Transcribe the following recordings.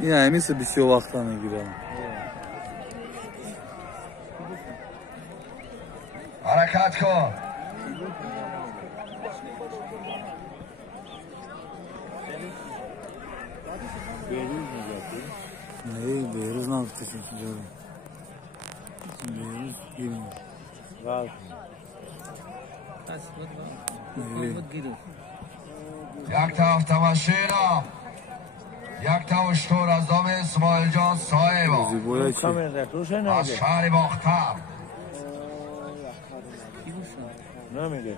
این همیشه بسیار وقتا میگیرم. حرکت کن. نه بیروز نگفته چون جارو. بیروز گیرم. واو. یک طرف تماشینا، یک طرف اشتور از دام اسماعیل جان صاحبا از شهر باختر. نمیگه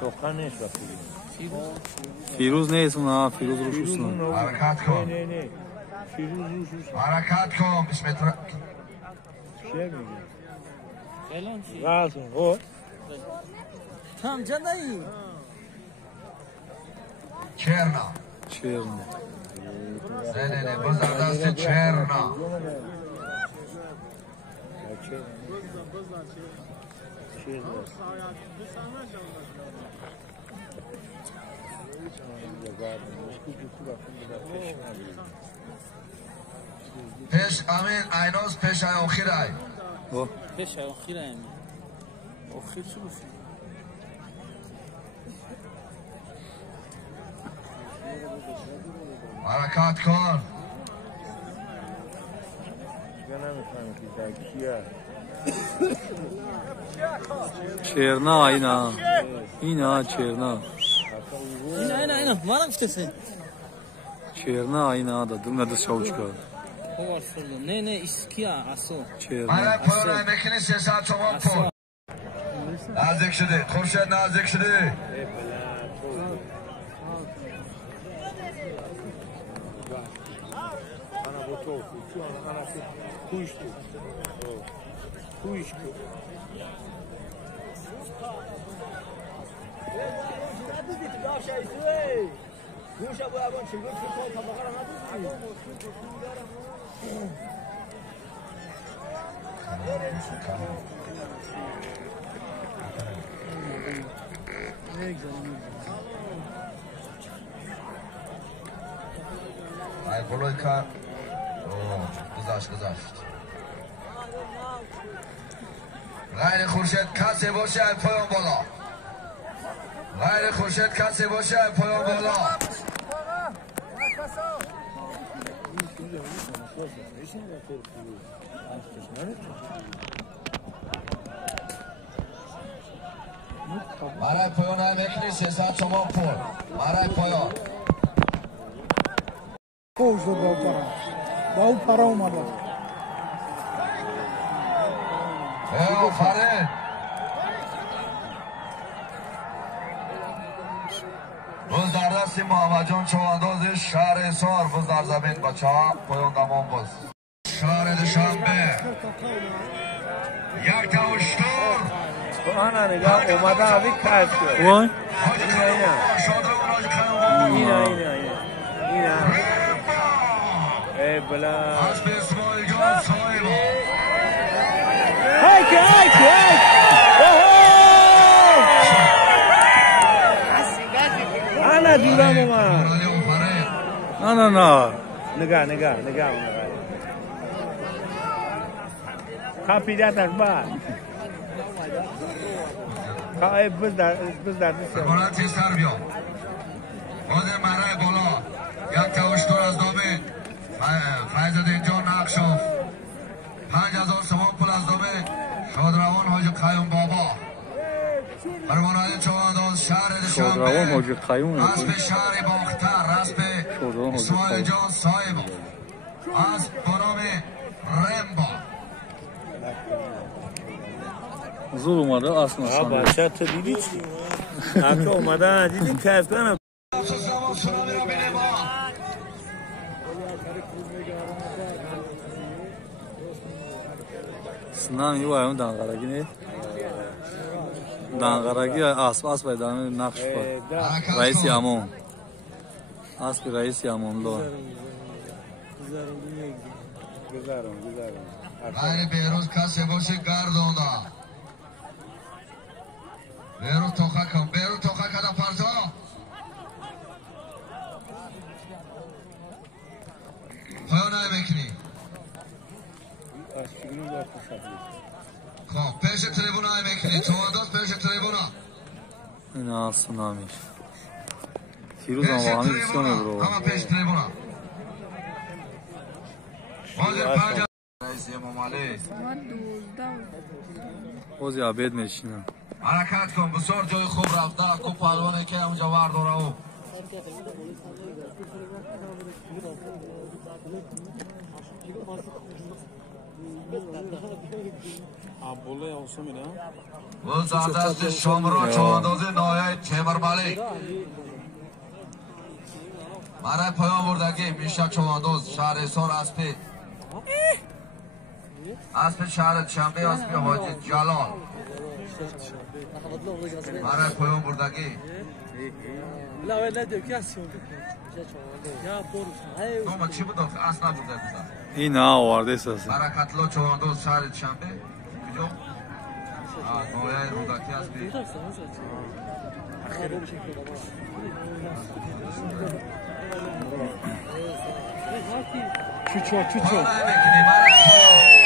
سخن نیست فیروز نیست نه فیروز روشوست نه. حرکت کن. نه فیروز روشوست. حرکت کن. بسم الله. چه میگه؟ الان چی؟ راستون او هم جنایی چرنا زنه بزرگ دست چرنا پیش امین ایناز پیش آخر ای پیش آخر ای آخر چی باشی؟ حرکت کن. چرنا اینا چرنا اینا مارم شتسی چرنا اینا دادم نده شاوچکا نه اسکیا اسو چرنا من پایان میکنی 300 تومان پول نزدیک شده. خورشید نزدیک شده. ای بلوی کار گذاشت غیر خورشید کسی باشه پایان بالا. غیر خورشید کسی باشه پایان بالا. برای پایان هم میکنی 300 تومان پول. برای پایان کوش دو با او پرا اومده. آفرین. روز در دستی محمد جان چوانداز شهر اصار روز در زمین بچه ها پایان دمان باز شهر دوشنبه یک دوشتور آنا نگاه اومده اوی کس کرد. وای اینا ای بلا از به اسماعیل جان صاحبا هایک آنا دیدم اومد. نه نگاه کپیده تک بعد که بز در دست بالا تیزتر بیا. باز مرای بالا یک توشتور از دامه فیضالدین جان نقشاف 5000 تومان پول از دامه شادروان حاجی قیوم بابا فرمانده چوانداز شهر شادروان حاجی قیوم رسم شهر باختر رسم اسماعیل جان صاحب از بنام رمبا زور اومده اصلا بچه تو دیدی چی؟ حتی اومدن دیدی کس کنم سنان یو ایون دانقرگی نه دانقرگی اسب باید نقش پا رئیسی امون اسب رئیسی امون لو غیر بیروز کسی باشه گردونده برو توخه کن برو توخه کده پرتا پایان نمیکنی خب پیش تریبونا میکنی چوانداز پیش تریبونا این آسونا میشه فیروز هم واقعا بسیانه برو همه پیش تریبونا حاضر پنج رئیس امام علی بازی عبید میشینم حرکت کن بسیار جای خوب رفته کو پهلوانی که اونجا ورداره او و زردست شمرا چواندازی نایه چمرمالی برای پایان بردگی میشه چوانداز شهر ایسار اسب شهر شنبه اسب حاجی جلال برای پایان بردگی نومه چی بود اصلا بوده بزن این نه آورده ساسه برای قتل چوانداز شهر شنبه کجا؟ نایه رودکی اسبی چوچو پایان نمیکنی برای